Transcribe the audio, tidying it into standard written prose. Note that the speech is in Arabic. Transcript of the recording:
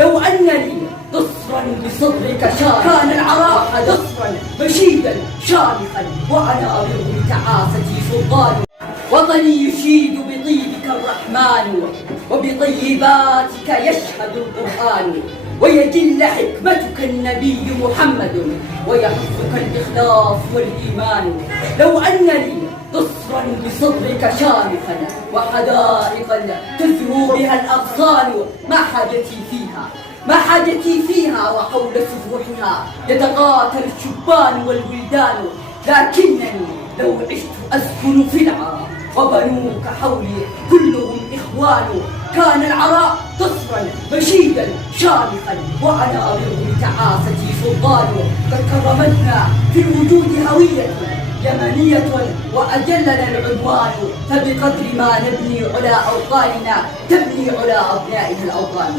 لو أن لي قصرا بصدرك شارخا كان العراء قصرا مشيدا شامخا وأنابر بتعاستي سلطان. وطني يشيد بطيبك الرحمن وبطيباتك يشهد القرآن ويجل حكمتك النبي محمد ويحثك الإخلاص والإيمان. لو أن لي قصرا بصدرك شامخا وحدائق تزهو بها الأغصان ما حاجتي فيها وحول سفوحها يتقاتل الشبان والولدان. لكنني لو عشت أسكن في العراء وبنوك حولي كلهم إخوان. كان العراء قصرا مشيدا شامخا وأنابر بتعاستي سلطان. قد كرمتنا في الوجود هوية يمنية وأجلنا العنوان. فبقدر ما نبني على أوطاننا تبني على أبنائها الأوطان.